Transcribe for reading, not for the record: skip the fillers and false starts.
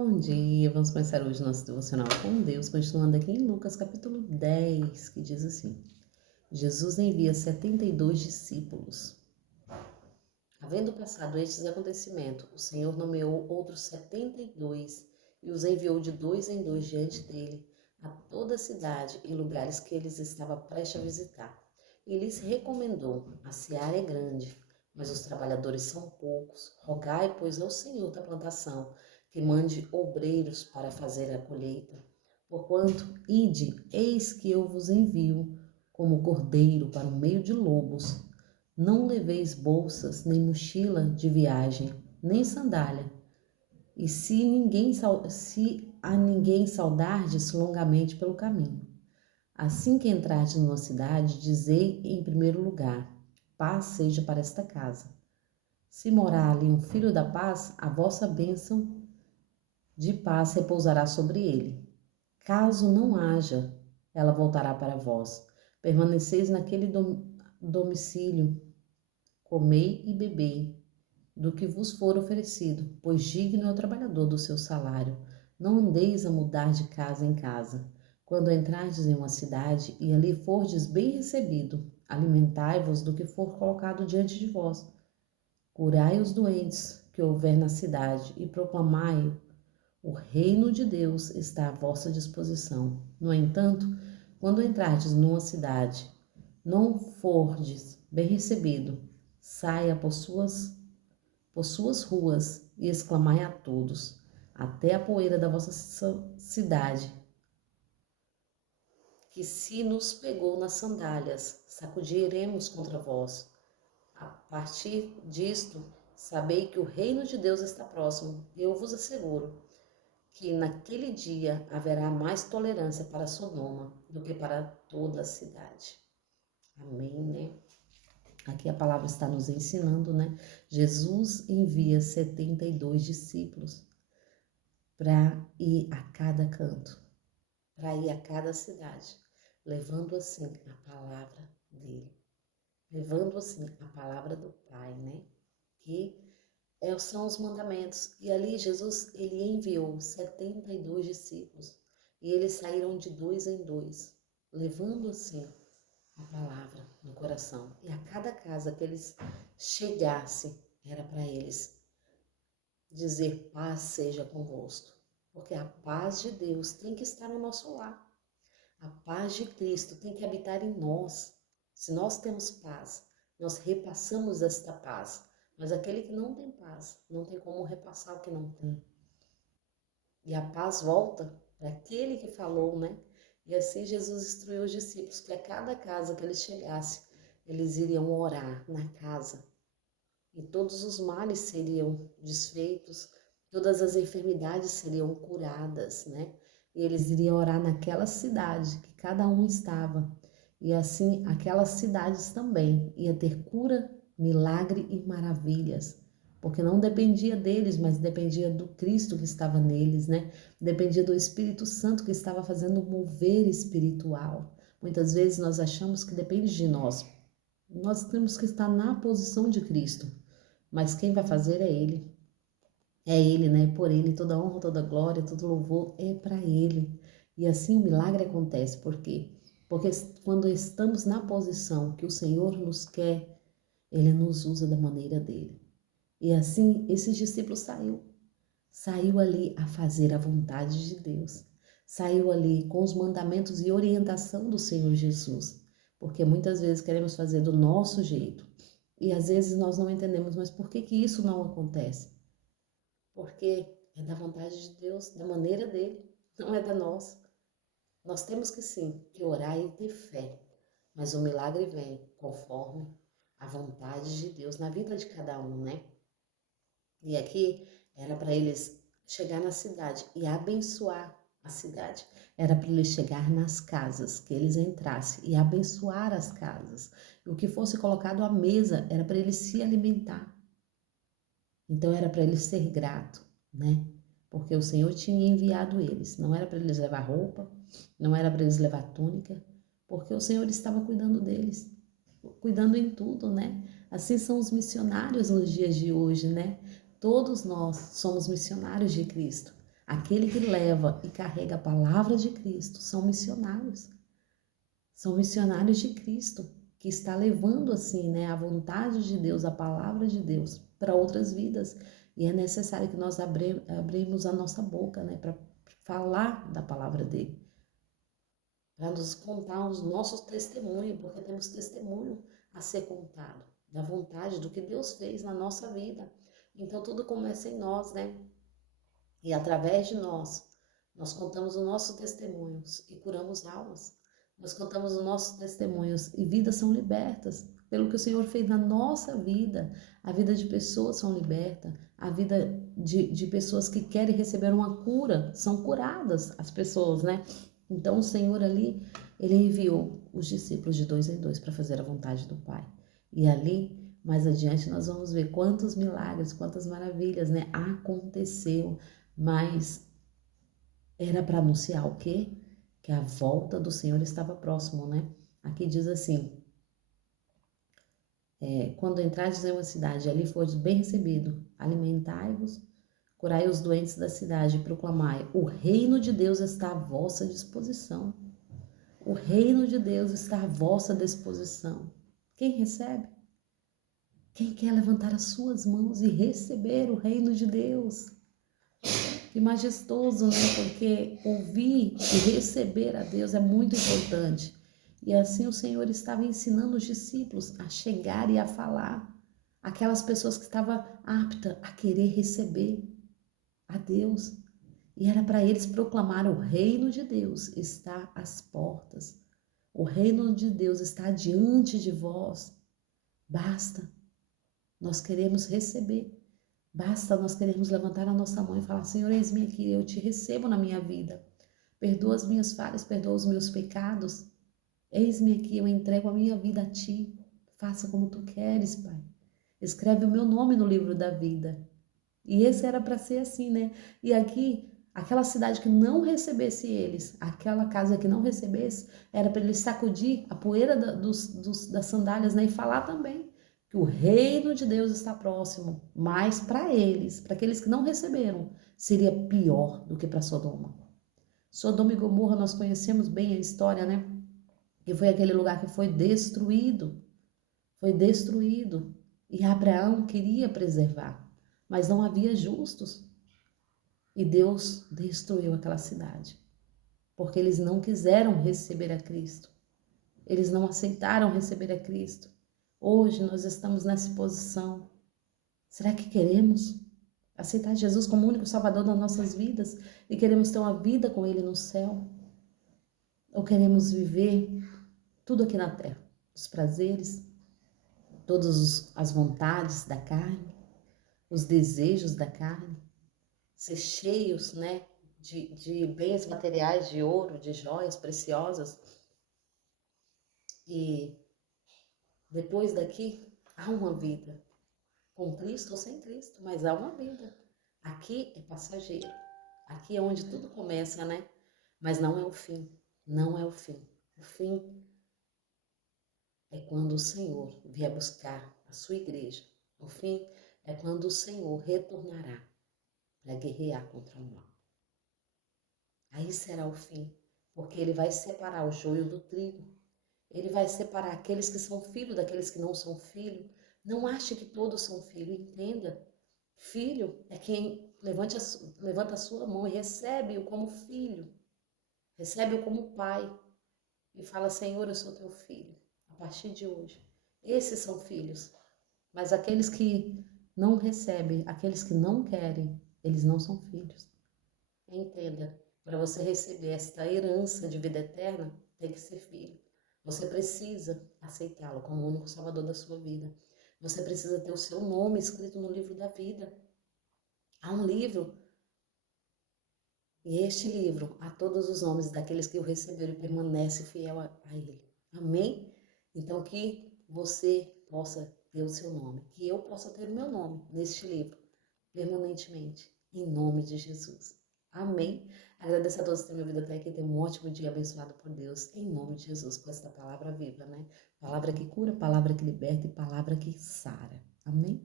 Bom dia, vamos começar hoje nosso devocional com Deus, continuando aqui em Lucas capítulo 10, que diz assim: Jesus envia 72 discípulos. Havendo passado estes acontecimentos, o Senhor nomeou outros 72 e os enviou de dois em dois diante dele a toda a cidade e lugares que eles estavam prestes a visitar. E lhes recomendou: a seara é grande, mas os trabalhadores são poucos. Rogai, pois, ao Senhor da plantação que mande obreiros para fazer a colheita. Porquanto, ide, eis que eu vos envio como cordeiro para o meio de lobos. Não leveis bolsas, nem mochila de viagem, nem sandália. E se a ninguém saudardes longamente pelo caminho. Assim que entrardes numa cidade, dizei em primeiro lugar: paz seja para esta casa. Se morar ali um filho da paz, a vossa bênção de paz repousará sobre ele. Caso não haja, ela voltará para vós. Permaneceis naquele domicílio, comei e bebei do que vos for oferecido, pois digno é o trabalhador do seu salário. Não andeis a mudar de casa em casa. Quando entrardes em uma cidade e ali fordes bem recebido, alimentai-vos do que for colocado diante de vós. Curai os doentes que houver na cidade e proclamai: o reino de Deus está à vossa disposição. No entanto, quando entrardes numa cidade, não fordes bem recebido, saia por suas ruas e exclamai a todos: até a poeira da vossa cidade, que se nos pegou nas sandálias, sacudiremos contra vós. A partir disto, sabei que o reino de Deus está próximo. Eu vos asseguro que naquele dia haverá mais tolerância para Sodoma do que para toda a cidade. Amém, né? Aqui a palavra está nos ensinando, né? Jesus envia 72 discípulos para ir a cada canto, para ir a cada cidade, levando assim a palavra dele, levando assim a palavra do Pai, né? Que são os mandamentos. E ali Jesus, ele enviou 72 discípulos e eles saíram de dois em dois, levando assim a palavra no coração. E a cada casa que eles chegassem, era para eles dizer: paz seja convosco. Porque a paz de Deus tem que estar no nosso lar. A paz de Cristo tem que habitar em nós. Se nós temos paz, nós repassamos esta paz. Mas aquele que não tem paz, não tem como repassar o que não tem. E a paz volta para aquele que falou, né? E assim Jesus instruiu os discípulos que a cada casa que eles chegassem, eles iriam orar na casa. E todos os males seriam desfeitos, todas as enfermidades seriam curadas, né? E eles iriam orar naquela cidade que cada um estava. E assim, aquelas cidades também ia ter cura, milagre e maravilhas. Porque não dependia deles, mas dependia do Cristo que estava neles, né? Dependia do Espírito Santo que estava fazendo um mover espiritual. Muitas vezes nós achamos que depende de nós. Nós temos que estar na posição de Cristo. Mas quem vai fazer é Ele. É Ele, né? Por Ele, toda honra, toda glória, todo louvor é para Ele. E assim o milagre acontece. Por quê? Porque quando estamos na posição que o Senhor nos quer, Ele nos usa da maneira dele. E assim, esses discípulos saiu ali a fazer a vontade de Deus. Saiu ali com os mandamentos e orientação do Senhor Jesus. Porque muitas vezes queremos fazer do nosso jeito. E às vezes nós não entendemos, mas por que isso não acontece? Porque é da vontade de Deus, da maneira dele, não é da nossa. Nós temos que sim, que orar e ter fé, mas o milagre vem conforme a vontade de Deus na vida de cada um, né? E aqui era para eles chegar na cidade e abençoar a cidade. Era para eles chegar nas casas, que eles entrassem e abençoar as casas. E o que fosse colocado à mesa era para eles se alimentar. Então era para eles ser grato, né? Porque o Senhor tinha enviado eles. Não era para eles levar roupa, não era para eles levar túnica, porque o Senhor estava cuidando deles, cuidando em tudo, né? Assim são os missionários nos dias de hoje, né? Todos nós somos missionários de Cristo. Aquele que leva e carrega a palavra de Cristo são missionários. São missionários de Cristo, que está levando assim, né, a vontade de Deus, a palavra de Deus para outras vidas. E é necessário que nós abrimos a nossa boca, né, para falar da palavra dele, para nos contar os nossos testemunhos, porque temos testemunho a ser contado, da vontade, do que Deus fez na nossa vida. Então tudo começa em nós, né? E através de nós contamos os nossos testemunhos e curamos almas. Nós contamos os nossos testemunhos e vidas são libertas. Pelo que o Senhor fez na nossa vida, a vida de pessoas são libertas, a vida de pessoas que querem receber uma cura, são curadas as pessoas, né? Então o Senhor ali, ele enviou os discípulos de 2 em 2 para fazer a vontade do Pai. E ali, mais adiante, nós vamos ver quantos milagres, quantas maravilhas, né, aconteceu, mas era para anunciar o quê? Que a volta do Senhor estava próximo, né? Aqui diz assim, quando entrardes em uma cidade, ali fordes bem recebido, alimentai-vos, curai os doentes da cidade, proclamai, o reino de Deus está à vossa disposição. O reino de Deus está à vossa disposição. Quem recebe? Quem quer levantar as suas mãos e receber o reino de Deus? Que majestoso, né? Porque ouvir e receber a Deus é muito importante. E assim o Senhor estava ensinando os discípulos a chegar e a falar. Aquelas pessoas que estavam aptas a querer receber a Deus. E era para eles proclamar: o reino de Deus está às portas. O reino de Deus está diante de vós. Basta. Nós queremos receber. Basta nós queremos levantar a nossa mão e falar: Senhor, eis-me aqui, eu te recebo na minha vida. Perdoa as minhas falhas, perdoa os meus pecados. Eis-me aqui, eu entrego a minha vida a ti. Faça como tu queres, Pai. Escreve o meu nome no livro da vida. E esse era para ser assim, né? E aqui, aquela cidade que não recebesse eles, aquela casa que não recebesse, era para eles sacudir a poeira das sandálias, né? E falar também que o reino de Deus está próximo, mas para eles, para aqueles que não receberam, seria pior do que para Sodoma. Sodoma e Gomorra, nós conhecemos bem a história, né? Que foi aquele lugar que foi destruído. Foi destruído. E Abraão queria preservar, mas não havia justos. E Deus destruiu aquela cidade, porque eles não quiseram receber a Cristo. Eles não aceitaram receber a Cristo. Hoje nós estamos nessa posição. Será que queremos aceitar Jesus como o único Salvador das nossas vidas e queremos ter uma vida com Ele no céu? Ou queremos viver tudo aqui na terra? Os prazeres, todas as vontades da carne, os desejos da carne, ser cheios, né, de bens materiais, de ouro, de joias preciosas. E depois daqui há uma vida, com Cristo ou sem Cristo, mas há uma vida. Aqui é passageiro, aqui é onde tudo começa, né? Mas não é o fim, não é o fim. O fim é quando o Senhor vier buscar a sua igreja. O fim é quando o Senhor retornará para guerrear contra o mal. Aí será o fim, porque ele vai separar o joio do trigo. Ele vai separar aqueles que são filhos daqueles que não são filhos. Não ache que todos são filhos, entenda. Filho é quem levanta a sua mão e recebe-o como filho, recebe-o como pai e fala: Senhor, eu sou teu filho, a partir de hoje. Esses são filhos, mas aqueles que não recebem, aqueles que não querem, eles não são filhos. Entenda, para você receber esta herança de vida eterna, tem que ser filho. Você precisa aceitá-lo como o único salvador da sua vida. Você precisa ter o seu nome escrito no livro da vida. Há um livro, e este livro há todos os nomes daqueles que o receberam e permanece fiel a ele. Amém? Então que você possa ter o seu nome, que eu possa ter o meu nome neste livro, permanentemente, em nome de Jesus. Amém? Agradeço a todos que têm me ouvido até aqui. Tenham um ótimo dia abençoado por Deus, em nome de Jesus, com esta palavra viva, né? Palavra que cura, palavra que liberta e palavra que sara. Amém?